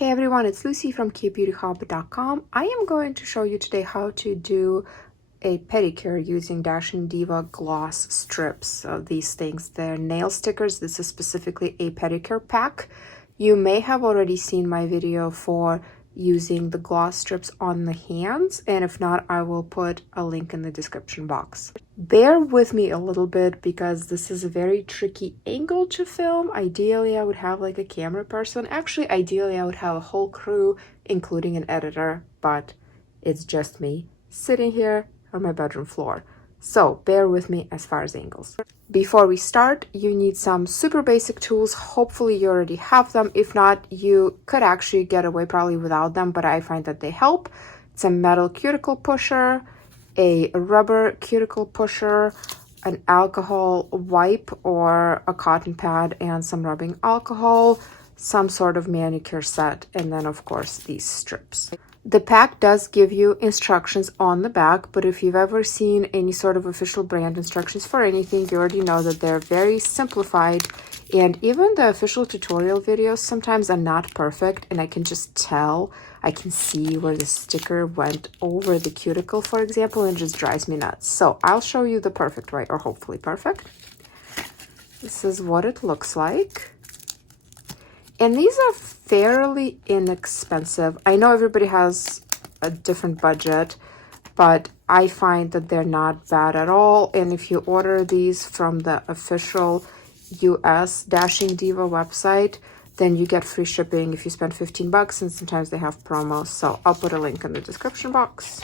Hey everyone, it's Lucy from KBeautyHobbit.com. I am going to show you today how to do a pedicure using Dashing Diva gloss strips. So these things, they're nail stickers. This is specifically a pedicure pack. You may have already seen my video for using the gloss strips on the hands, and if not, I will put a link in the description box. Bear with me a little bit because this is a very tricky angle to film. Ideally, I would have like a camera person. Actually, ideally, I would have a whole crew, including an editor, but it's just me sitting here on my bedroom floor. So bear with me as far as angles. Before we start, you need some super basic tools. Hopefully you already have them. If not, you could actually get away probably without them, but I find that they help. It's a metal cuticle pusher, a rubber cuticle pusher, an alcohol wipe or a cotton pad, and some rubbing alcohol, some sort of manicure set, and then of course these strips. The pack does give you instructions on the back, but if you've ever seen any sort of official brand instructions for anything, you already know that they're very simplified, and even the official tutorial videos sometimes are not perfect, and I can just tell, I can see where the sticker went over the cuticle, for example, and it just drives me nuts. So I'll show you the perfect way, or hopefully perfect. This is what it looks like. And these are fairly inexpensive. I know everybody has a different budget, but I find that they're not bad at all. And if you order these from the official US Dashing Diva website, then you get free shipping if you spend 15 bucks, and sometimes they have promos. So I'll put a link in the description box.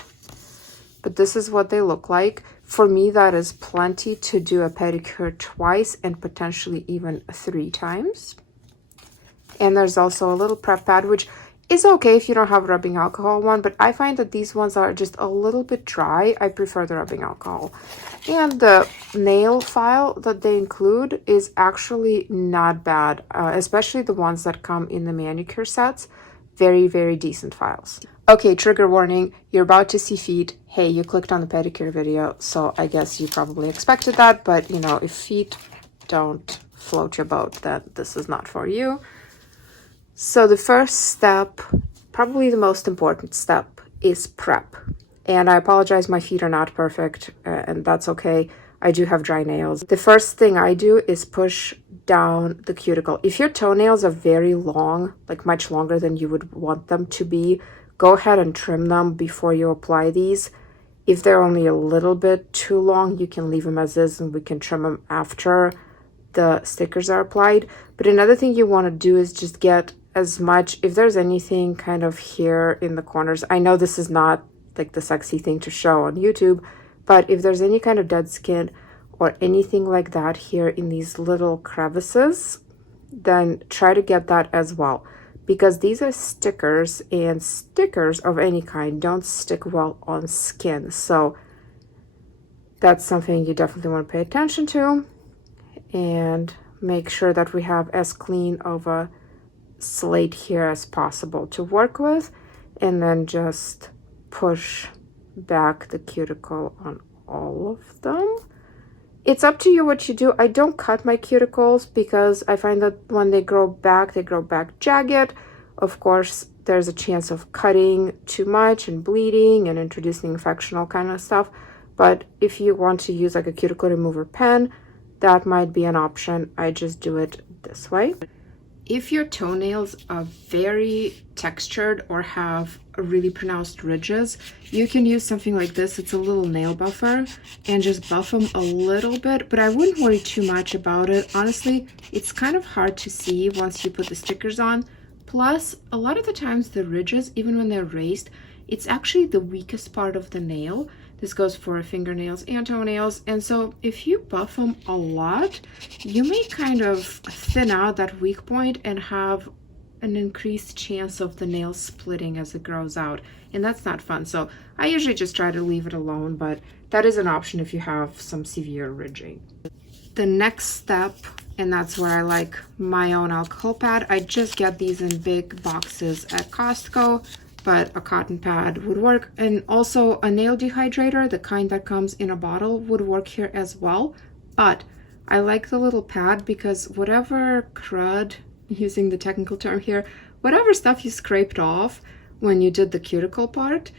But this is what they look like. For me, that is plenty to do a pedicure twice and potentially even 3 times. And there's also a little prep pad, which is okay if you don't have rubbing alcohol one, but I find that these ones are just a little bit dry. I prefer the rubbing alcohol. And the nail file that they include is actually not bad, especially the ones that come in the manicure sets. Very, very decent files. Okay, trigger warning, you're about to see feet. Hey, you clicked on the pedicure video, so I guess you probably expected that, but you know, if feet don't float your boat, then this is not for you. So the first step, probably the most important step, is prep. And I apologize, my feet are not perfect, and that's okay. I do have dry nails. The first thing I do is push down the cuticle. If your toenails are very long, like much longer than you would want them to be, go ahead and trim them before you apply these. If they're only a little bit too long, you can leave them as is and we can trim them after the stickers are applied. But another thing you want to do is just get as much, if there's anything kind of here in the corners, I know this is not like the sexy thing to show on YouTube, but if there's any kind of dead skin or anything like that here in these little crevices, then try to get that as well, because these are stickers, and stickers of any kind don't stick well on skin. So that's something you definitely want to pay attention to, and make sure that we have as clean of a slate here as possible to work with, and then just push back the cuticle on all of them. It's up to you what you do. I don't cut my cuticles because I find that when they grow back jagged. Of course, there's a chance of cutting too much and bleeding and introducing infection, all kind of stuff. But if you want to use like a cuticle remover pen, that might be an option. I just do it this way. If your toenails are very textured or have really pronounced ridges, you can use something like this. It's a little nail buffer, and just buff them a little bit, but I wouldn't worry too much about it. Honestly, it's kind of hard to see once you put the stickers on. Plus, a lot of the times the ridges, even when they're raised, it's actually the weakest part of the nail. This goes for fingernails and toenails, and so if you buff them a lot, you may kind of thin out that weak point and have an increased chance of the nail splitting as it grows out, and that's not fun. So I usually just try to leave it alone, but that is an option if you have some severe ridging. The next step, and that's where I like my own alcohol pad. I just get these in big boxes at Costco, but a cotton pad would work, and also a nail dehydrator, the kind that comes in a bottle, would work here as well. But I like the little pad because whatever crud, using the technical term here, whatever stuff you scraped off when you did the cuticle part,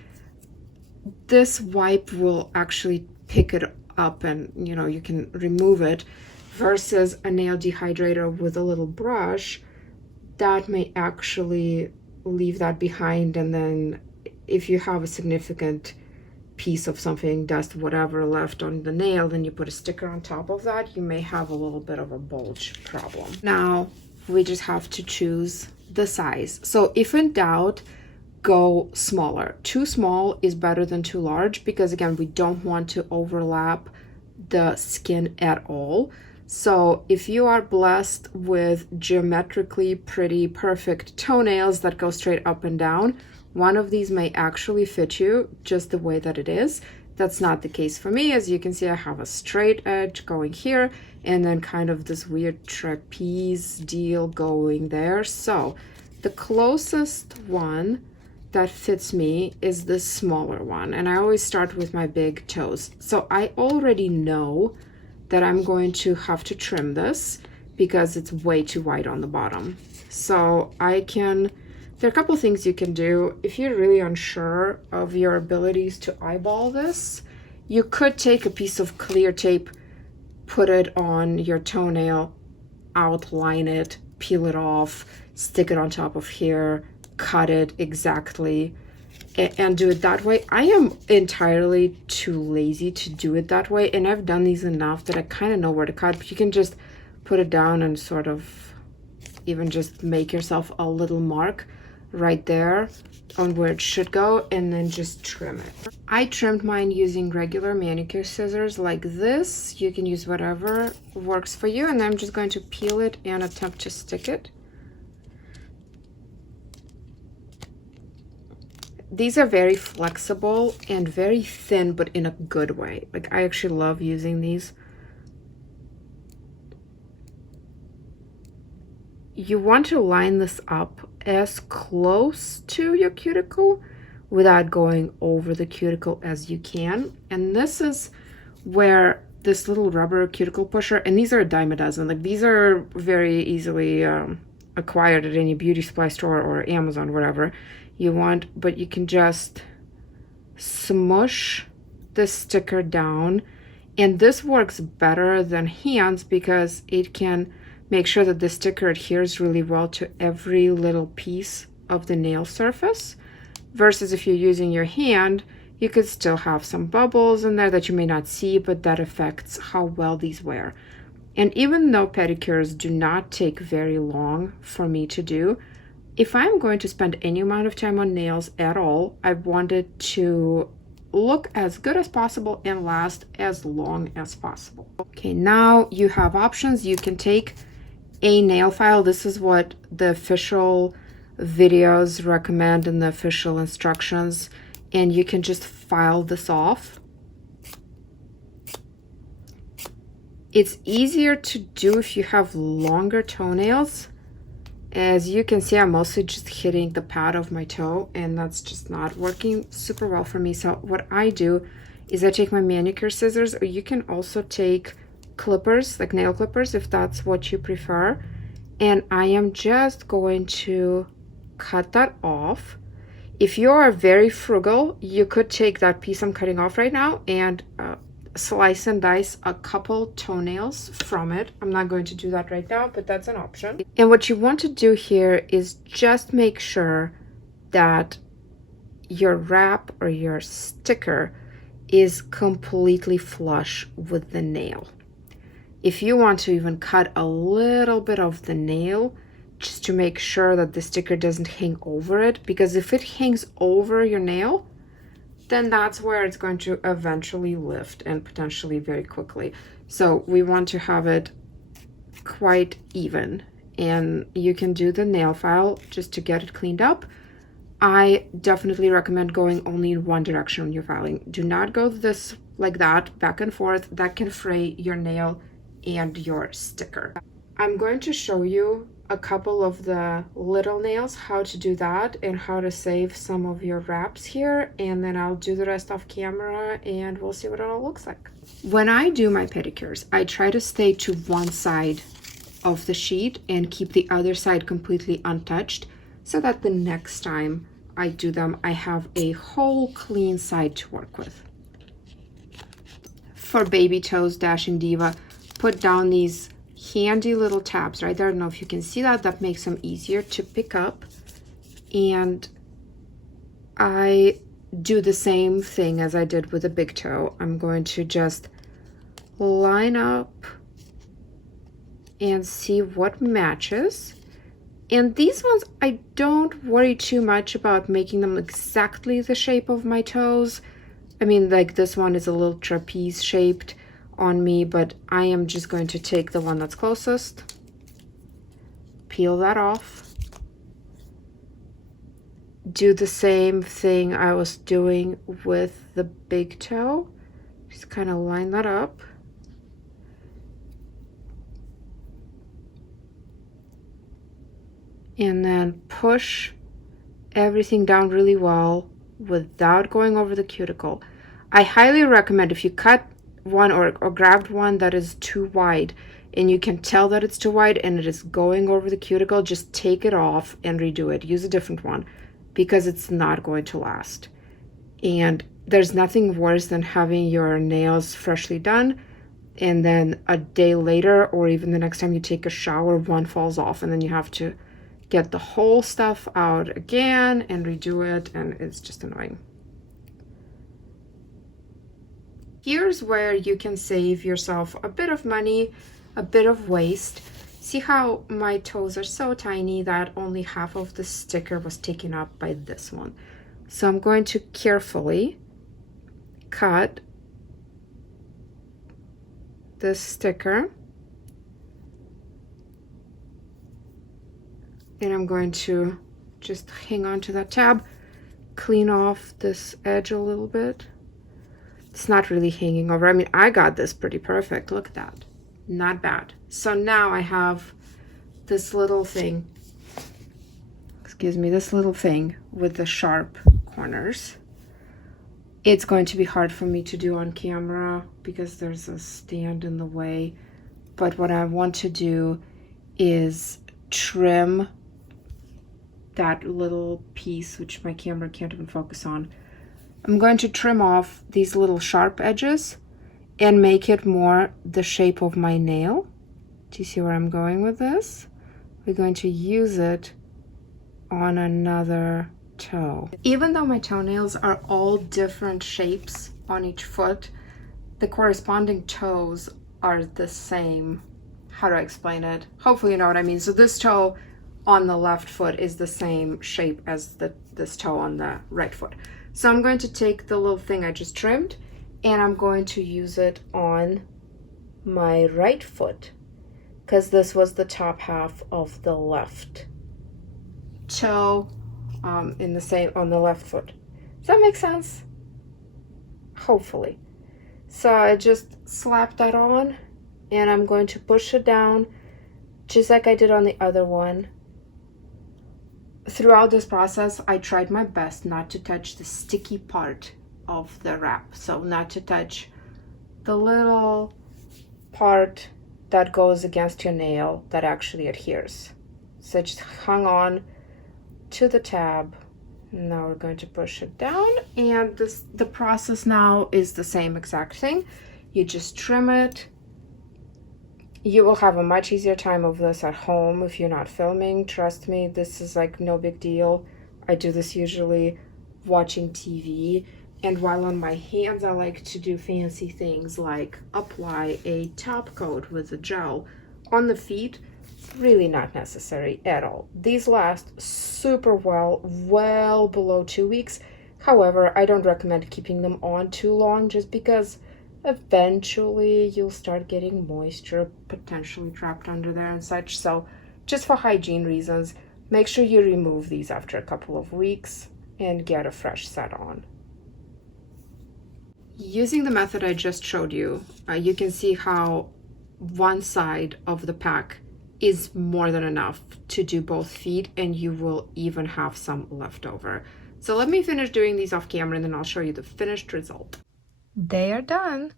this wipe will actually pick it up and, you know, you can remove it, versus a nail dehydrator with a little brush that may actually leave that behind. And then if you have a significant piece of something, dust, whatever left on the nail, then you put a sticker on top of that, you may have a little bit of a bulge problem. Now we just have to choose the size. So if in doubt, go smaller. Too small is better than too large, because again, we don't want to overlap the skin at all. So if you are blessed with geometrically pretty perfect toenails that go straight up and down, one of these may actually fit you just the way that it is. That's not the case for me. As you can see, I have a straight edge going here and then kind of this weird trapeze deal going there. So the closest one that fits me is this smaller one, and I always start with my big toes. So I already know that I'm going to have to trim this because it's way too wide on the bottom. So there are a couple things you can do. If you're really unsure of your abilities to eyeball this, you could take a piece of clear tape, put it on your toenail, outline it, peel it off, stick it on top of here, cut it exactly, and do it that way. I am entirely too lazy to do it that way, and I've done these enough that I kind of know where to cut, but you can just put it down and sort of even just make yourself a little mark right there on where it should go, and then just trim it. I trimmed mine using regular manicure scissors like this. You can use whatever works for you, and I'm just going to peel it and attempt to stick it. These are very flexible and very thin, but in a good way. Like, I actually love using these. You want to line this up as close to your cuticle without going over the cuticle as you can. And this is where this little rubber cuticle pusher, and these are a dime a dozen. Like, these are very easily acquired at any beauty supply store or Amazon, whatever you want, but you can just smush the sticker down, and this works better than hands because it can make sure that the sticker adheres really well to every little piece of the nail surface, versus if you're using your hand, you could still have some bubbles in there that you may not see, but that affects how well these wear. And even though pedicures do not take very long for me to do, if I'm going to spend any amount of time on nails at all, I want it to look as good as possible and last as long as possible. Okay, now you have options. You can take a nail file. This is what the official videos recommend in the official instructions, and you can just file this off. It's easier to do if you have longer toenails. As you can see, I'm mostly just hitting the pad of my toe, and that's just not working super well for me. So what I do is I take my manicure scissors, or you can also take clippers, like nail clippers, if that's what you prefer. And I am just going to cut that off. If you are very frugal, you could take that piece I'm cutting off right now and slice and dice a couple toenails from it. I'm not going to do that right now, but that's an option. And what you want to do here is just make sure that your wrap or your sticker is completely flush with the nail. If you want to even cut a little bit of the nail just to make sure that the sticker doesn't hang over it, because if it hangs over your nail, then that's where it's going to eventually lift, and potentially very quickly. So we want to have it quite even, and you can do the nail file just to get it cleaned up. I definitely recommend going only in one direction when you're filing. Do not go this like that, back and forth. That can fray your nail and your sticker. I'm going to show you a couple of the little nails, how to do that and how to save some of your wraps here, and then I'll do the rest off camera and we'll see what it all looks like. When I do my pedicures, I try to stay to one side of the sheet and keep the other side completely untouched, so that the next time I do them, I have a whole clean side to work with. For baby toes, Dashing Diva put down these handy little tabs right there. I don't know if you can see that. That makes them easier to pick up. And I do the same thing as I did with the big toe. I'm going to just line up and see what matches. And these ones, I don't worry too much about making them exactly the shape of my toes. I mean, like this one is a little trapeze shaped on me, but I am just going to take the one that's closest, peel that off, do the same thing I was doing with the big toe, just kind of line that up. And then push everything down really well without going over the cuticle. I highly recommend, if you cut one or grabbed one that is too wide and you can tell that it's too wide and it is going over the cuticle, just take it off and redo it. Use a different one, because it's not going to last. And there's nothing worse than having your nails freshly done and then a day later, or even the next time you take a shower, one falls off and then you have to get the whole stuff out again and redo it, and it's just annoying. Here's where you can save yourself a bit of money, a bit of waste. See how my toes are so tiny that only half of the sticker was taken up by this one. So I'm going to carefully cut this sticker, and I'm going to just hang on to that tab, clean off this edge a little bit. It's not really hanging over. I mean, I got this pretty perfect. Look at that. Not bad. So now I have this little thing, excuse me, this little thing with the sharp corners. It's going to be hard for me to do on camera because there's a stand in the way. But what I want to do is trim that little piece, which my camera can't even focus on. I'm going to trim off these little sharp edges and make it more the shape of my nail. Do you see where I'm going with this? We're going to use it on another toe. Even though my toenails are all different shapes on each foot, the corresponding toes are the same. How do I explain it? Hopefully you know what I mean. So this toe on the left foot is the same shape as this toe on the right foot. So I'm going to take the little thing I just trimmed and I'm going to use it on my right foot, because this was the top half of the left toe in the same on the left foot. Does that make sense? Hopefully. So I just slapped that on and I'm going to push it down just like I did on the other one. Throughout this process, I tried my best not to touch the sticky part of the wrap. So not to touch the little part that goes against your nail that actually adheres. So I just hung on to the tab. Now we're going to push it down, and the process now is the same exact thing. You just trim it. You will have a much easier time of this at home if you're not filming. Trust me, this is like no big deal. I do this usually watching TV, and while on my hands I like to do fancy things like apply a top coat with a gel. On the feet, really not necessary at all. These last super well below 2 weeks. However, I don't recommend keeping them on too long, just because eventually you'll start getting moisture potentially trapped under there and such. So just for hygiene reasons, make sure you remove these after a couple of weeks and get a fresh set on. Using the method I just showed you, you can see how one side of the pack is more than enough to do both feet, and you will even have some left over. So let me finish doing these off camera and then I'll show you the finished result. They are done.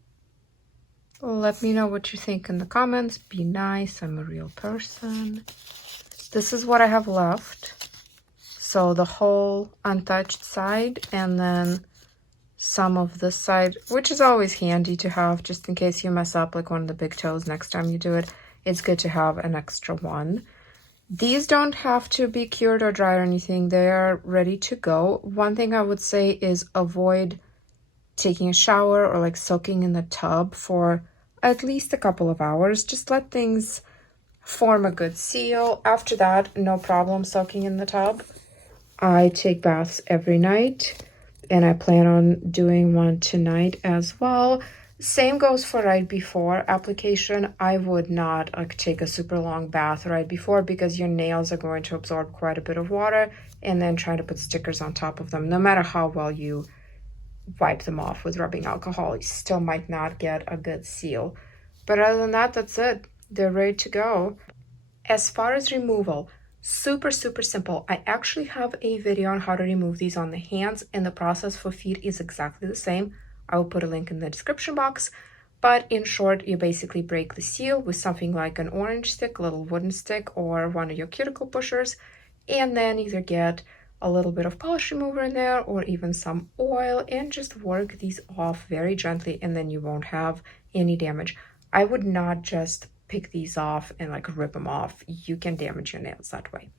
Let me know what you think in the comments. Be nice, I'm a real person. This is what I have left. So the whole untouched side and then some of this side, which is always handy to have just in case you mess up like one of the big toes next time you do it. It's good to have an extra one. These don't have to be cured or dry or anything. They are ready to go. One thing I would say is avoid taking a shower or like soaking in the tub for at least a couple of hours. Just let things form a good seal. After that, no problem soaking in the tub. I take baths every night and I plan on doing one tonight as well. Same goes for right before application. I would not like take a super long bath right before because your nails are going to absorb quite a bit of water, and then try to put stickers on top of them. No matter how well you wipe them off with rubbing alcohol, you still might not get a good seal. But other than that, that's it. They're ready to go. As far as removal, super simple. I actually have a video on how to remove these on the hands, and the process for feet is exactly the same. I will put a link in the description box. But in short, you basically break the seal with something like an orange stick, a little wooden stick, or one of your cuticle pushers, and then either get a little bit of polish remover in there or even some oil, and just work these off very gently, and then you won't have any damage. I would not just pick these off and like rip them off. You can damage your nails that way.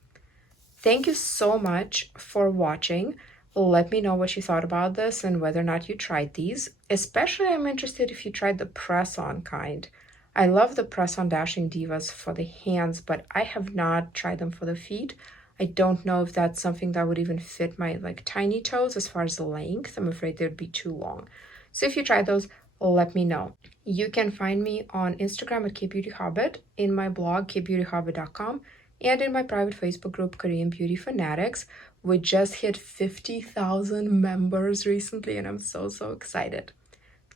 Thank you so much for watching. Let me know what you thought about this and whether or not you tried these. Especially I'm interested if you tried the press-on kind. I love the press-on Dashing Divas for the hands, but I have not tried them for the feet. I don't know if that's something that would even fit my like tiny toes as far as the length. I'm afraid they would be too long. So if you tried those, let me know. You can find me on Instagram at KBeautyHobbit, in my blog KBeautyHobbit.com, and in my private Facebook group Korean Beauty Fanatics. We just hit 50,000 members recently, and I'm so excited.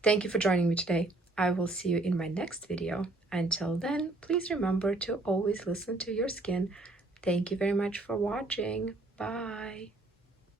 Thank you for joining me today. I will see you in my next video. Until then, please remember to always listen to your skin. Thank you very much for watching. Bye.